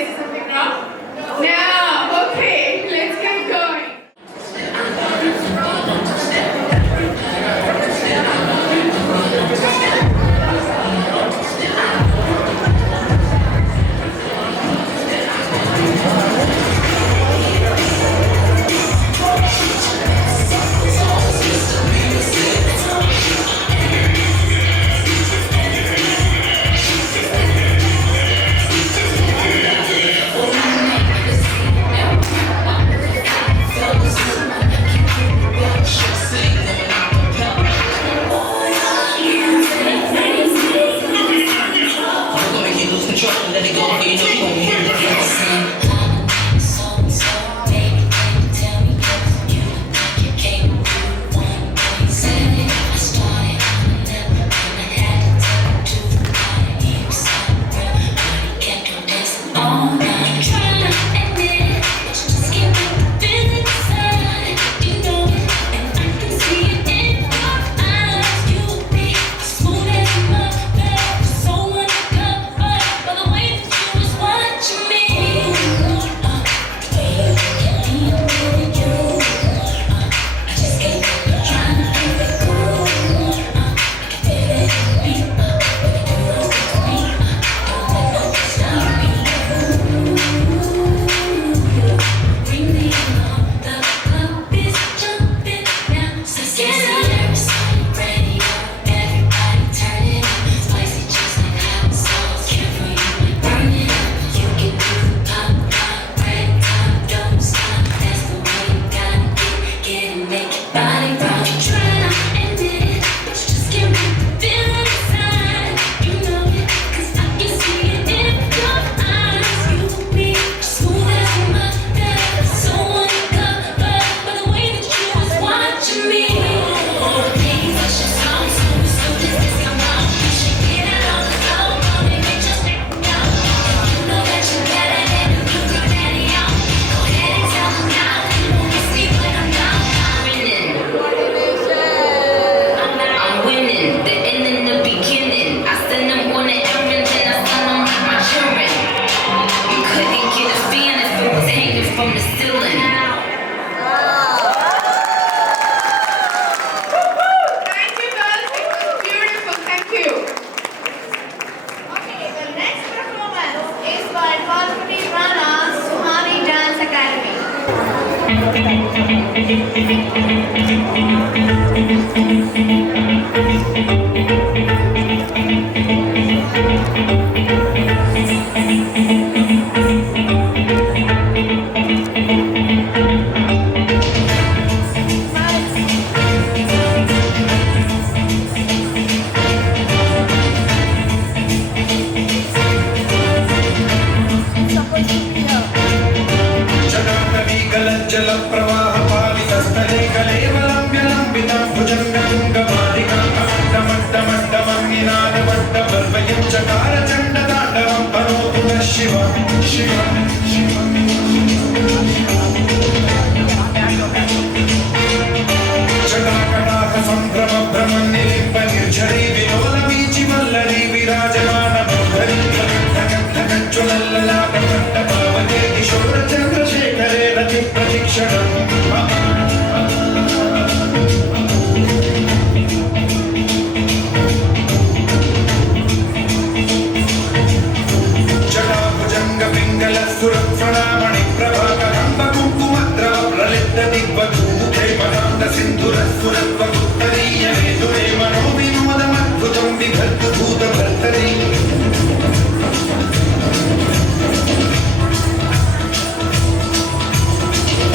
I say something wrong? No. Okay, let's get going.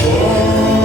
Oh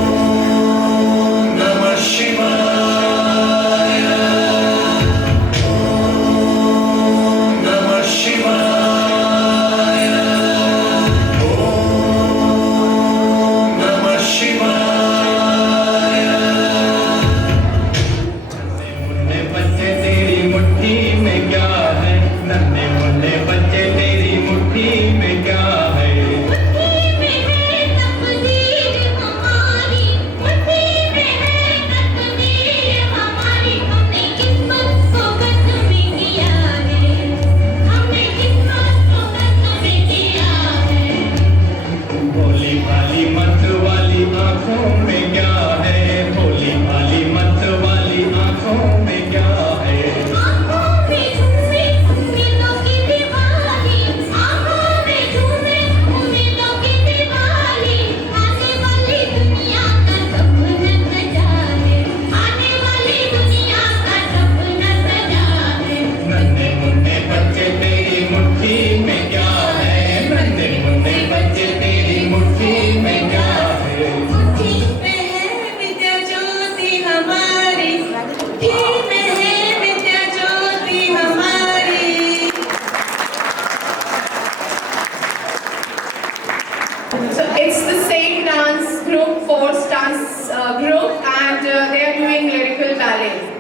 So it's the same dance group, force dance group, and they are doing lyrical ballet.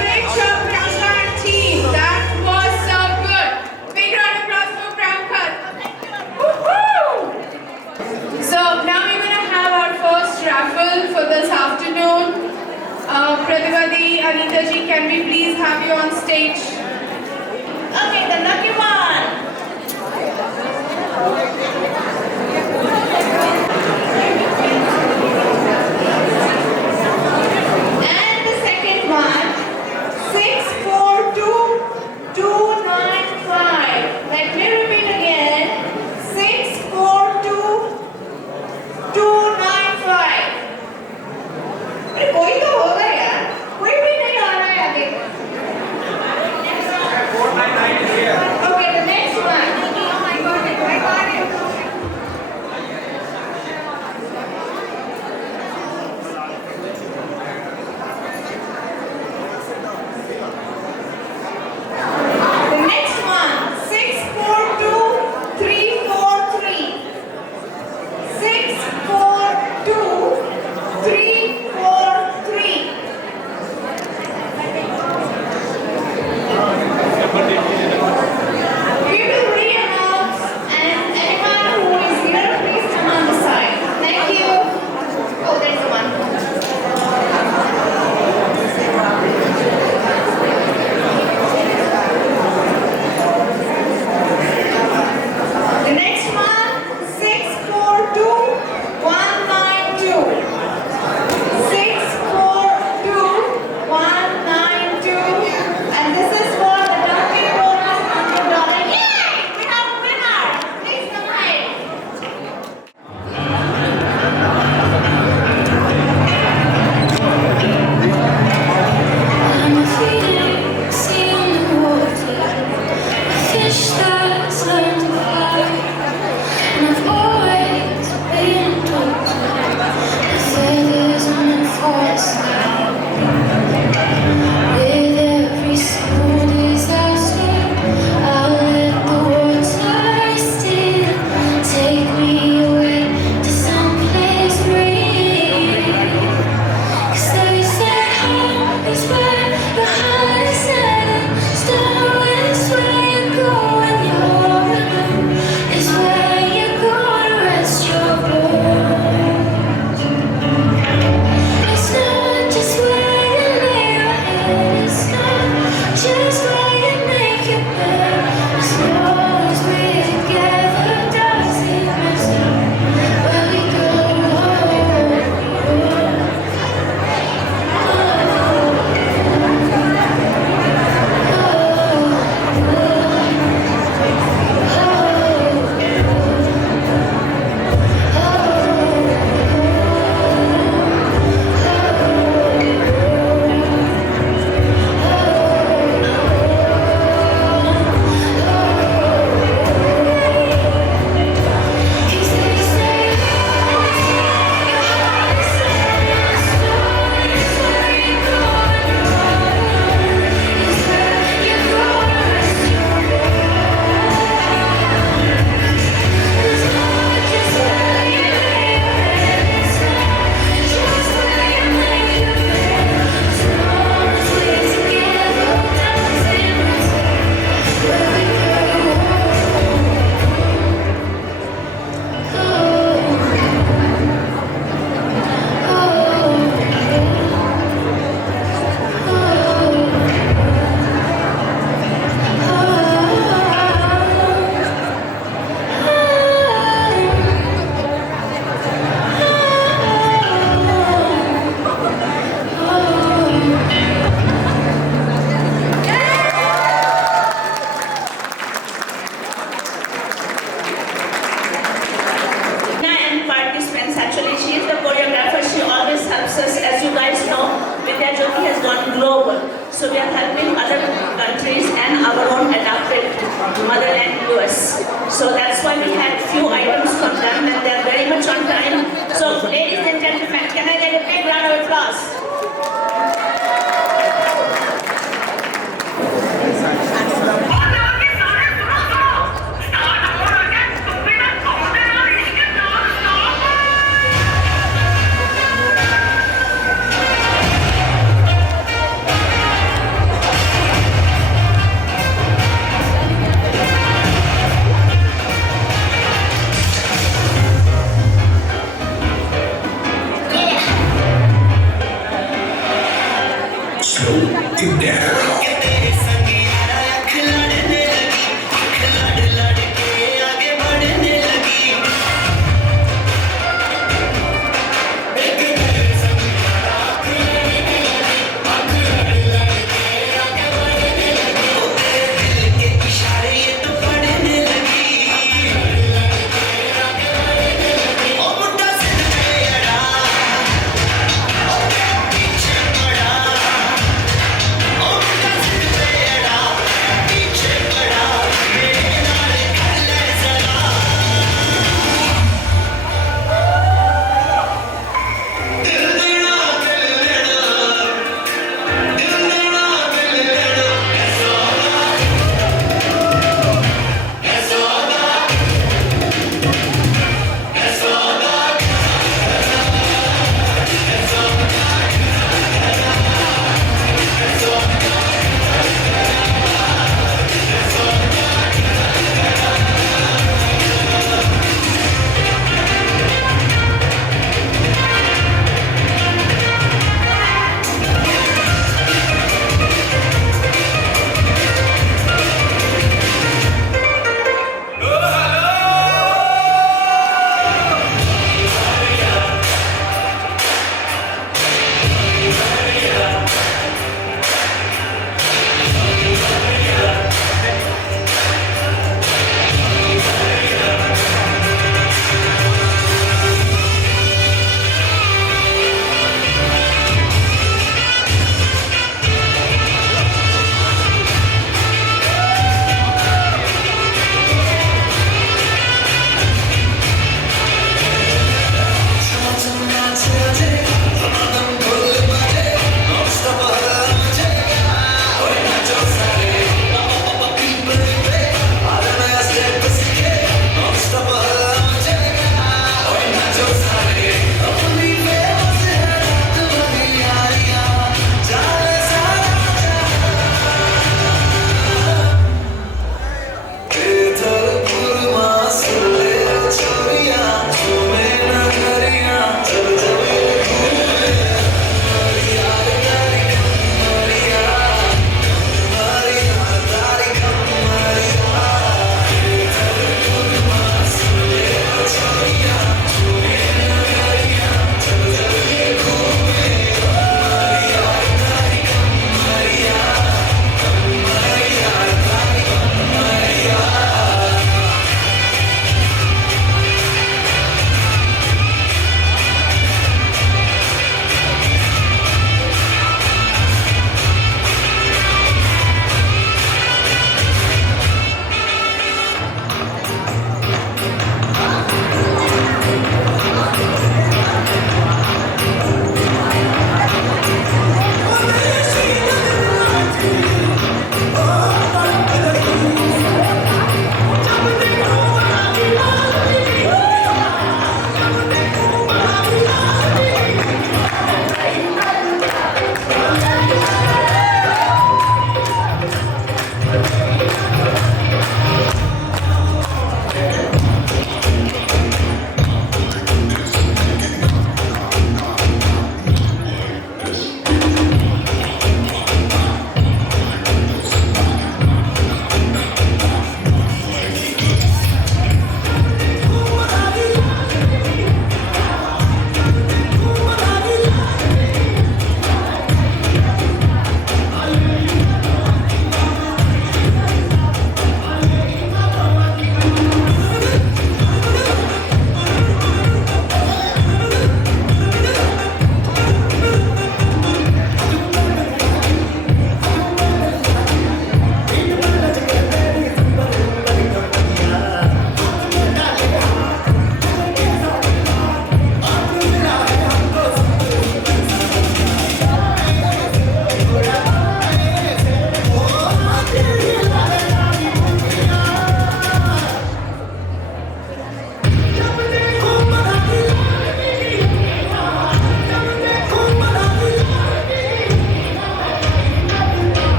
Great job, Priyanka and team. That was so good. Big round of applause for Priyanka. Woohoo! So now we're going to have our first raffle for this afternoon. Pratibadi, Anita ji, can we please have you on stage? Okay, the lucky one. And the second one, 642295. Let me repeat again. 642295. अरे कोई तो होगा यार, कोई भी नहीं आ रहा है आगे. Okay, the next one. Oh, I got it.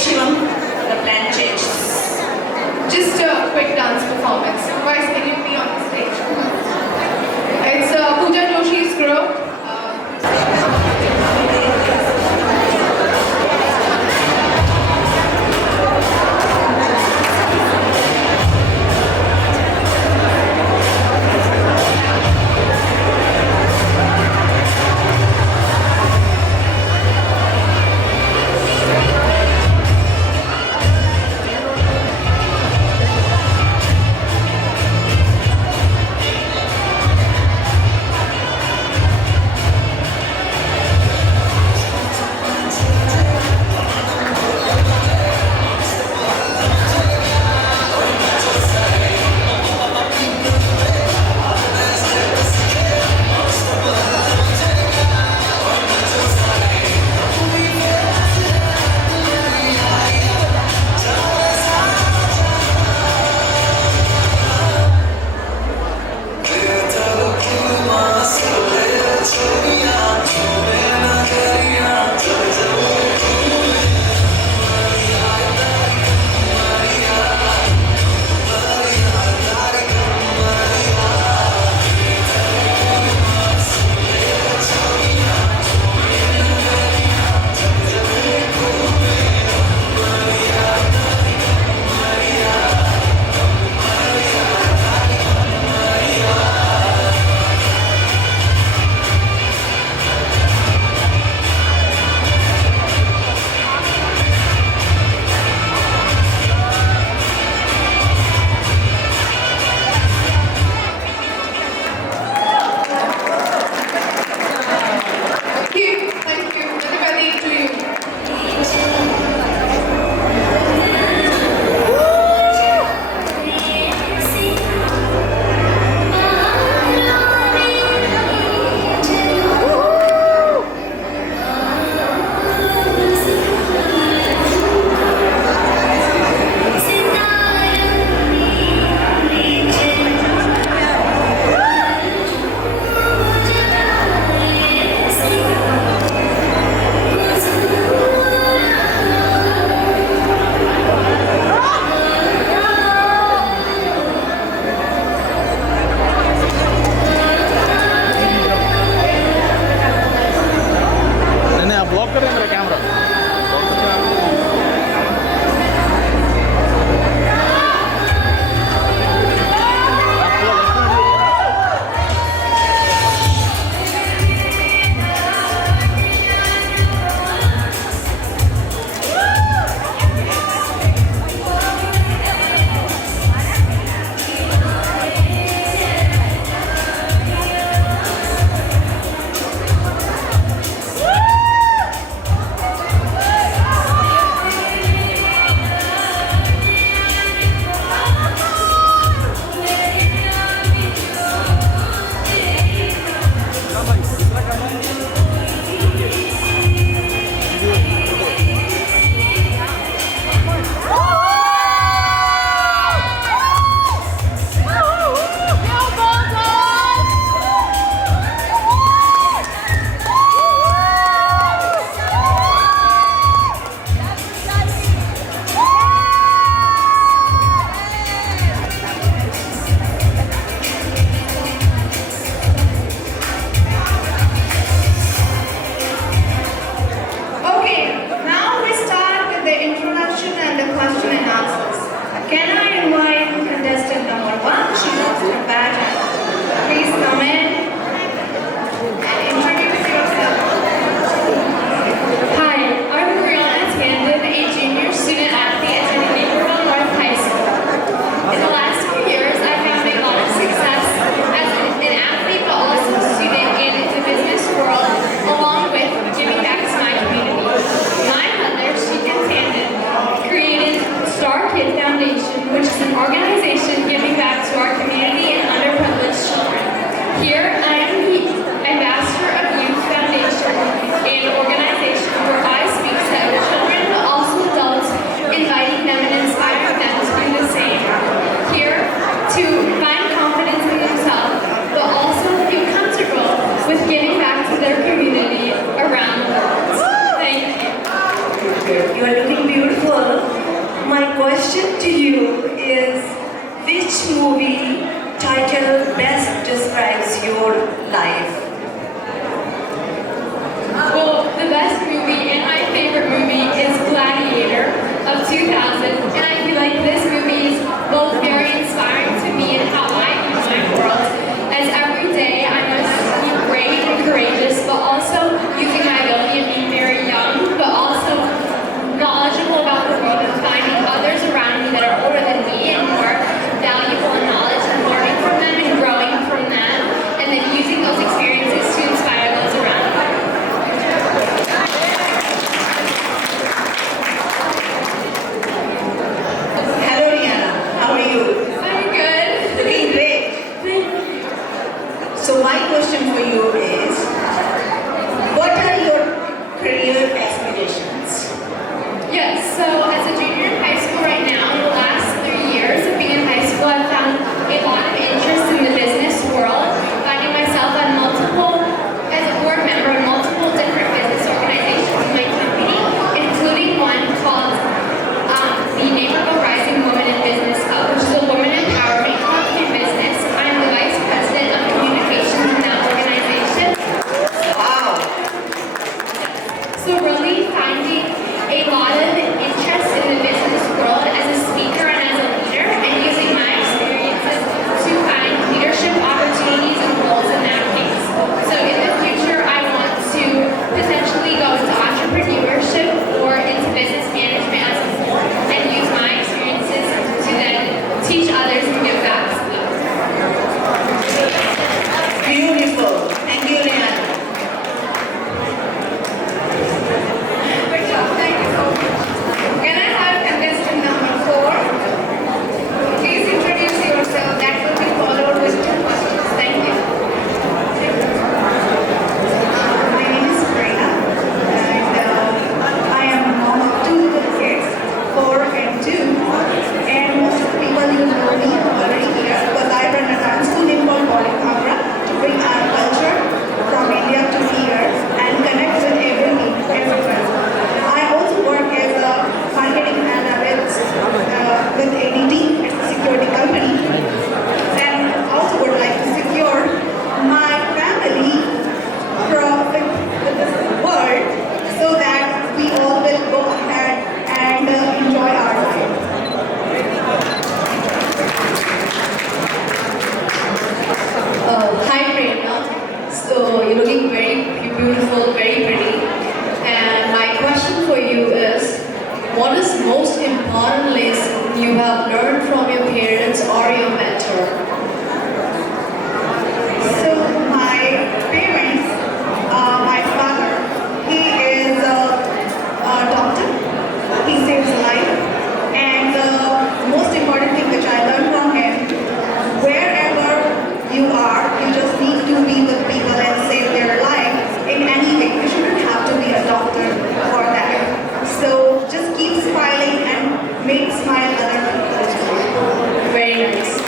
Shivam, the plan changes. Just a quick dance performance. Guys, can you be on the stage? It's Pooja Joshi's group. good. You are looking beautiful. My question to you is, which movie title best describes your life? Well, the best movie and my favorite movie is Gladiator of 2000, and I feel like this movie is both very inspiring to me and how I view my world, as every day I must be brave and courageous, but also using my ability of being very young, but also knowledgeable about the world and finding others around me that are older than me and more valuable in knowledge and learning from them and growing from them, and then using those experiences to inspire those around me. Hello, Rihanna. How are you? I'm good. Looking great. So my question for you is, what are your career aspirations? Yes, so as a junior in high school right now, in the last 3 years of being in high school, I've found a lot of interest in the business world, finding myself as a board member in multiple different business organizations in my company, including one called the Neighborhood Rising Women in Business Hub, which is a women empowerment club in business. I'm the vice president of communications in that organization. Wow. So really finding a lot of interest in the business world as a speaker and as a leader, and using my experiences to find leadership opportunities and roles in that case. So in the future, I want to potentially go into entrepreneurship or into business management as a whole, and use my experiences to then teach others and give back to them. Beautiful. Thank you, Rihanna. Great job. Thank you so much. Can I have contestant number 4? Please introduce yourself. That will be followed with 2 questions. Thank you. My name is Prerna, and I am a mom of 2 little kids, 4 and 2. And most of the people you know me already here, because I run a dance school in Willowbrook to bring our culture from India to here and connect with everyone. I also work as a marketing analyst with ADT, it's a security company, and also would like to secure my family from this world so that we all will go ahead and enjoy our life. Hi Prerna. So you're looking very beautiful, very pretty. And my question for you is, what is most important lesson you have learned from your parents or your mentor? So my parents, my father, he is a doctor. He saves life, and the most important thing which I learned from him, wherever you are, you just need to be with people and save their life in any way. You shouldn't have to be a doctor for that. So just keep smiling and make smile other people. Very nice.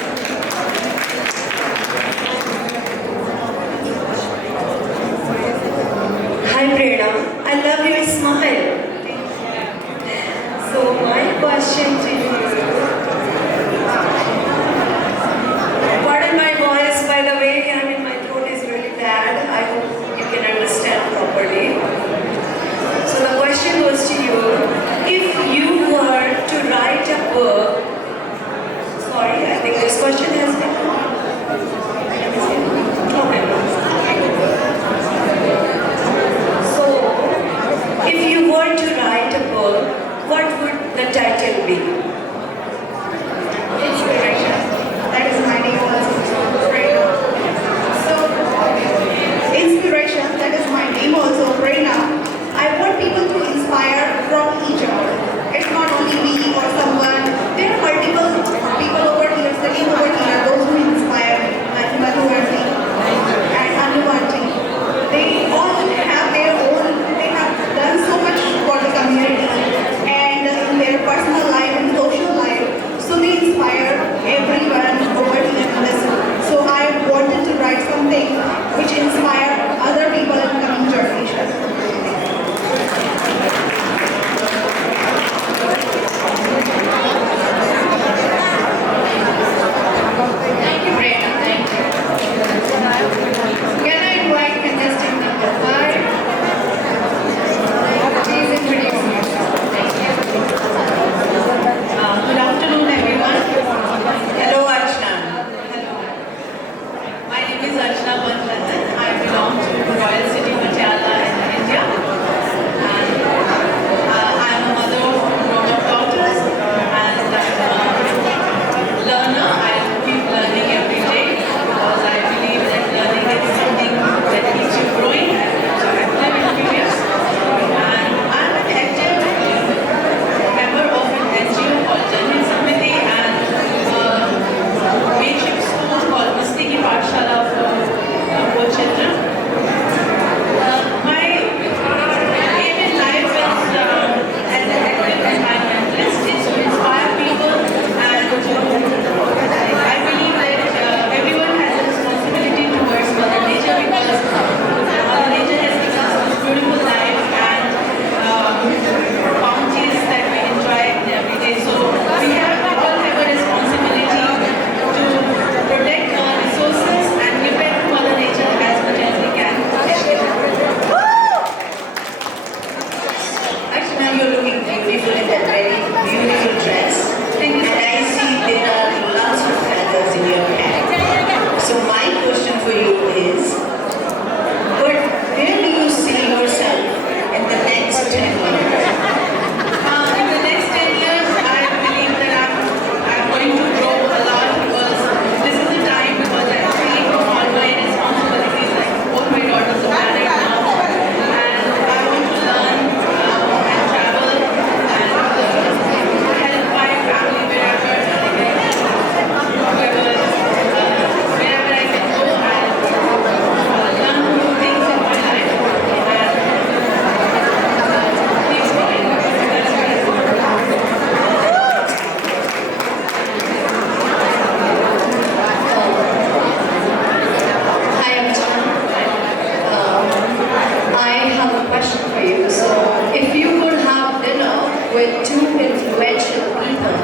with two influential people,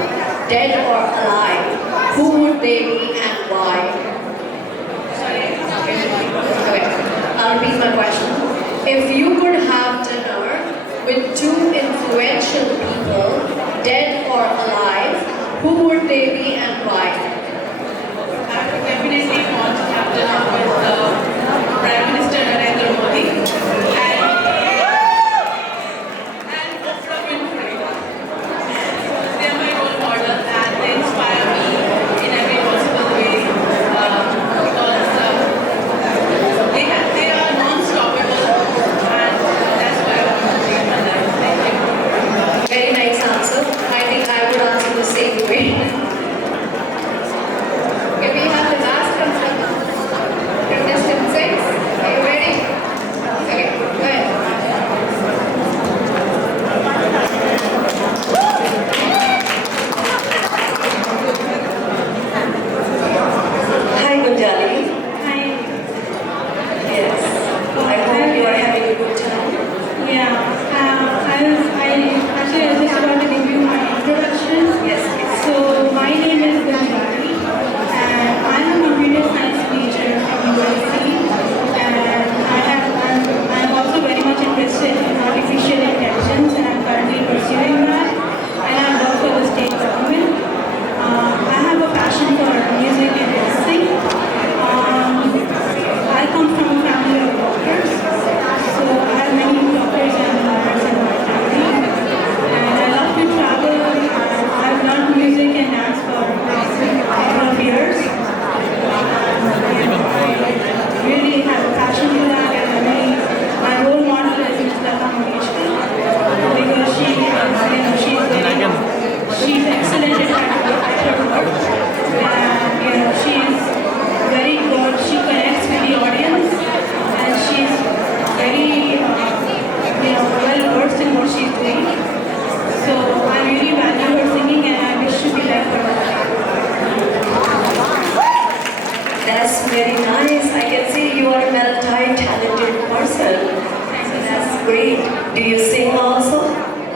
dead or alive, who would they be and why? Okay, I'll repeat my question. If you could have dinner with two influential people, dead or alive, who would they be and why? I would definitely want to have dinner with Prime Minister Narendra Modi and Oprah Winfrey. They are my role models and they inspire me in every possible way because they are non-stoppable and that's why I want to live my life. Thank you. Very nice answer. I think I would answer the same way. Okay, we have the last contestant 6. Are you ready? Okay, go ahead. Hi, Gunjali. Hi. Yes. I hope you are having a good time. Yeah. I was just about to give you my introduction. Yes, please. So my name is Vidya Jyoti, and I'm a computer science major from UIC, and I'm also very much interested in artificial intelligence, and I'm currently pursuing that. And I work for the state government. I have a passion for music and dancing. I come from a family of doctors, so I have many doctors and lawyers in my family. And I love to travel. I've learned music and dance for a couple of years. I really have a passion for that, and my role model is Miss Lata Mangeshkar because she's excellent at her work, and she's very good. She connects with the audience, and she's very well versed in what she's doing. So I really value her singing, and I wish to be like her. That's very nice. I can see you are a multi-talented person. So that's great. Do you sing also?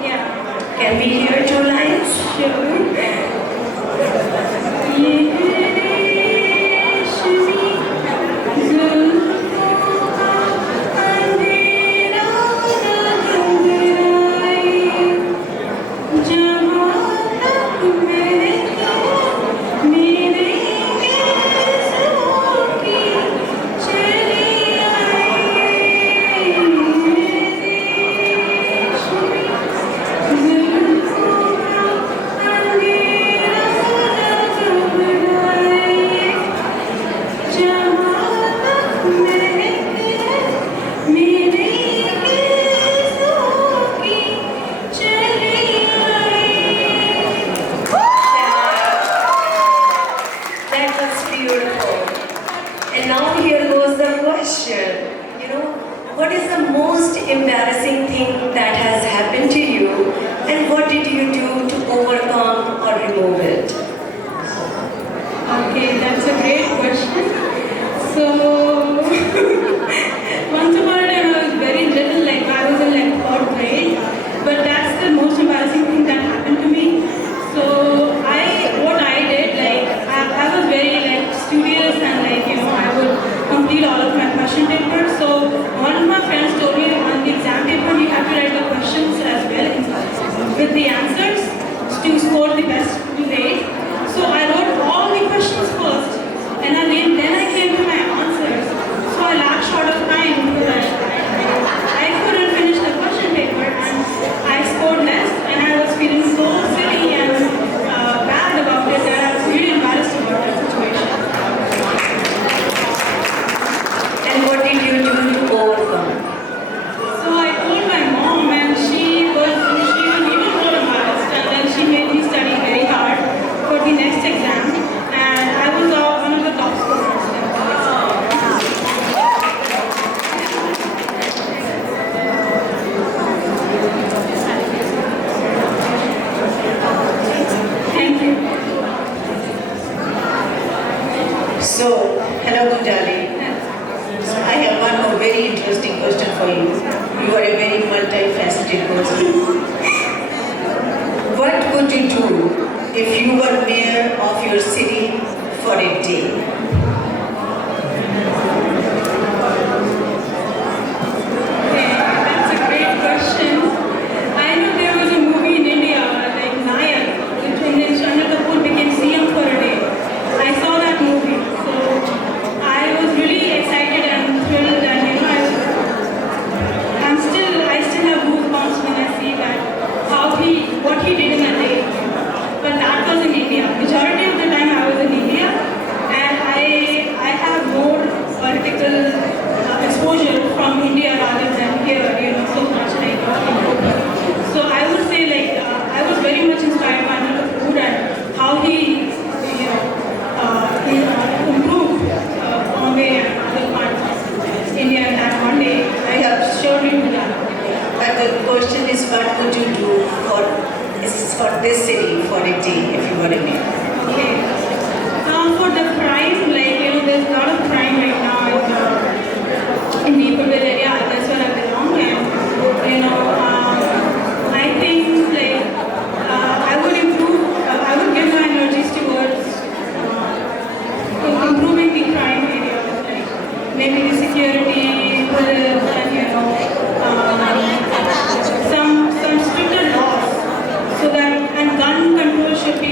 Yeah. Can we hear 2 lines? Sure. That was beautiful. And now here goes the question. What is the most embarrassing thing that has happened to you, and what did you do to overcome or remove it? Okay, that's a great question. So, once upon a time I was very little, like I was in like 3rd grade, but that's the most embarrassing thing that happened to me. So, what I did, like I was very like studious and like I would complete all of my question papers. So, one of my friends told me on the exam paper you have to write the questions as well with the answers to score the best grade. So I wrote all the questions first, and then I came to my answers. So I lacked short of time because I couldn't finish the question paper, and I scored less, and I was feeling so silly and bad about it that I was really embarrassed about that situation. And what did you do to overcome? So I told my mom, and she was even more embarrassed, and then she made me study very hard for the next exam. would you do if you were mayor of your city for a day? Okay, that's a great question. I know there was a movie in India, like Nayak, which in which Anil Kapoor became CM for a day. I saw that movie, so I was really excited and thrilled, and I still have goosebumps when I see that what he did in a day. But that was in India. Majority of the time I was in India, and I have more political exposure from India rather than here, so much like. So I would say I was very much inspired by Anil Kapoor and how he improved Bombay and other parts of India, and that one day I have surely do that. And the question is, what would you do for this city for a day if you were a mayor? Okay. For the crime, there's a lot of crime right now in Willowbrook area. That's where I belong, and I think I would improve. I would give my energies towards improving the crime area, maybe the security, police, and some stricter laws, so that and gun control should be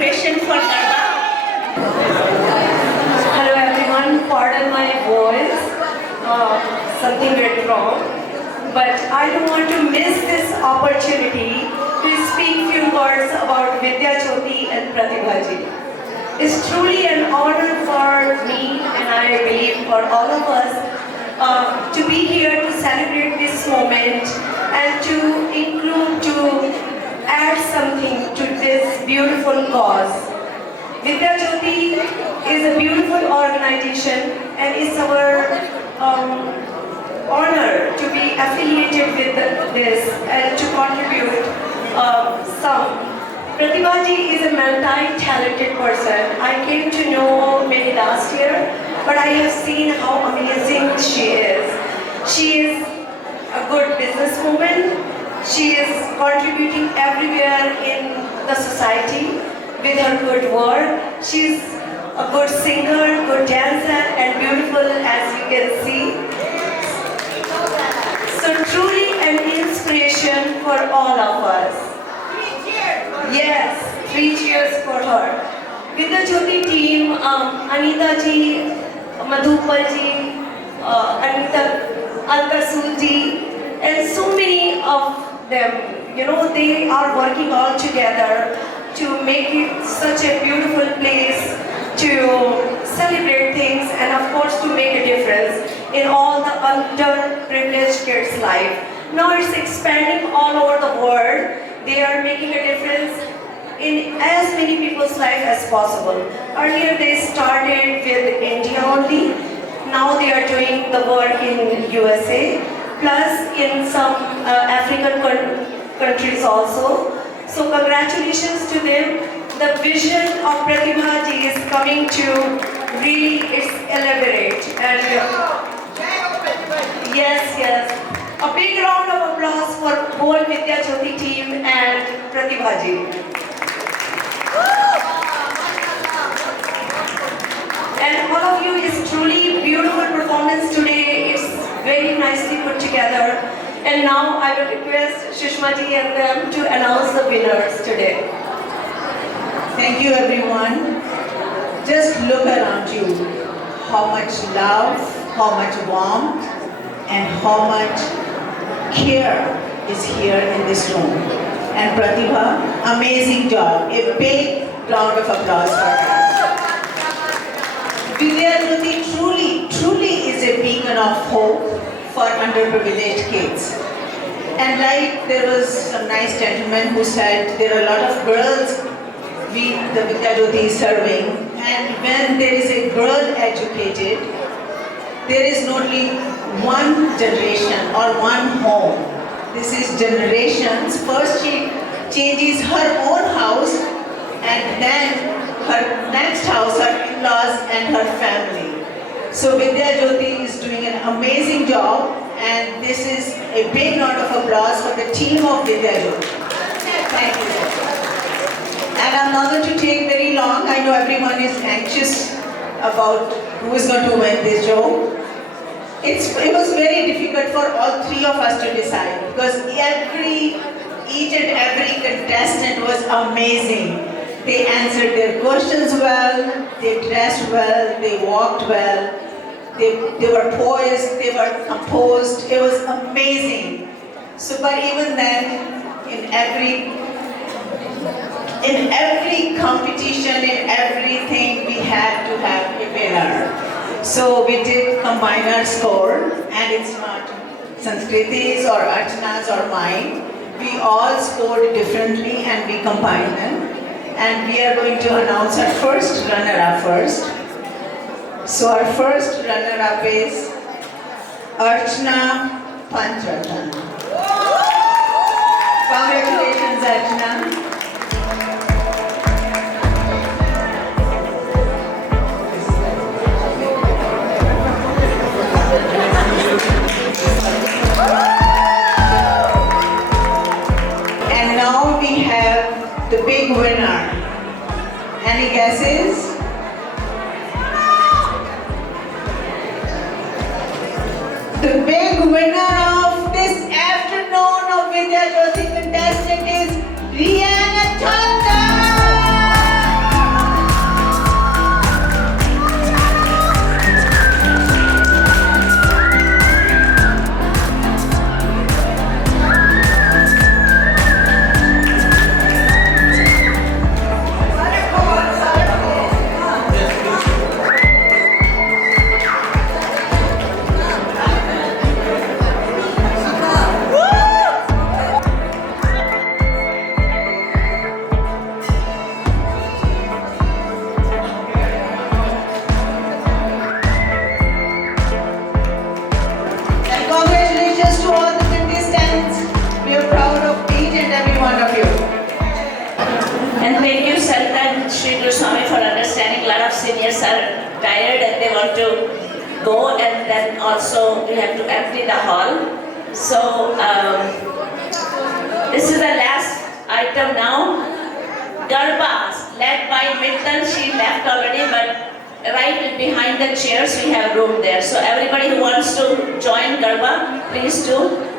celebration for Garba. Hello everyone, pardon my voice. Something went wrong. But I don't want to miss this opportunity to speak few words about Vidya Jyoti and Pratibha ji. It's truly an honor for me and I believe for all of us to be here to celebrate this moment and to add something to this beautiful cause. Vidya Jyoti is a beautiful organization and it's our honor to be affiliated with this and to contribute some. Pratibha ji is a multi-talented person. I came to know maybe last year, but I have seen how amazing she is. She is a good businesswoman. She is contributing everywhere in the society with her good work. She's a good singer, good dancer, and beautiful as you can see. So truly an inspiration for all of us. Yes, 3 cheers for her. Vidya Jyoti team, Anita ji, Madhupal ji, Anita Alkasul ji, and so many of them, they are working all together to make it such a beautiful place to celebrate things and of course to make a difference in all the underprivileged kids' life. Now it's expanding all over the world. They are making a difference in as many people's life as possible. Earlier they started with India only. Now they are doing the work in USA, plus in some African countries also. So congratulations to them. The vision of Pratibha ji is coming to really elaborate. And yes. A big round of applause for whole Vidya Jyoti team and Pratibha ji. And all of you is truly beautiful performance today. It's very nicely put together. And now I will request Shushma ji and them to announce the winners today. Thank you everyone. Just look around you. How much love, how much warmth, and how much care is here in this room. And Pratibha, amazing job. A big round of applause for her. Vidya Jyoti truly is a beacon of hope for underprivileged kids. And like there was some nice gentleman who said there are a lot of girls the Vidya Jyoti is serving. And when there is a girl educated, there is not only one generation or one home. This is generations. First she changes her own house and then her next house, her in-laws and her family. So Vidya Jyoti is doing an amazing job and this is a big round of applause for the team of Vidya Jyoti. Thank you. And I'm not going to take very long. I know everyone is anxious about who is going to win this show. It was very difficult for all 3 of us to decide because each and every contestant was amazing. They answered their questions well, they dressed well, they walked well, they were poised, they were composed. It was amazing. So, but even then, in every competition, in everything, we had to have a winner. So we did combine our score, and it's not Sanskriti's or Archana's or mine. We all scored differently and we combined them. And we are going to announce our first runner-up first. So our first runner-up is Archana Pantratan. Congratulations, Archana. And now we have the big winner. Any guesses? The big winner of this afternoon of Vidya Jyoti contestant is Rihanna Thanda. thank you, Sarita and Sri Goswami, for understanding. A lot of seniors are tired and they want to go, and then also we have to empty the hall. So this is the last item now. Garbas, led by Mittal. She left already, but right behind the chairs we have room there. So everybody who wants to join Garba, please do.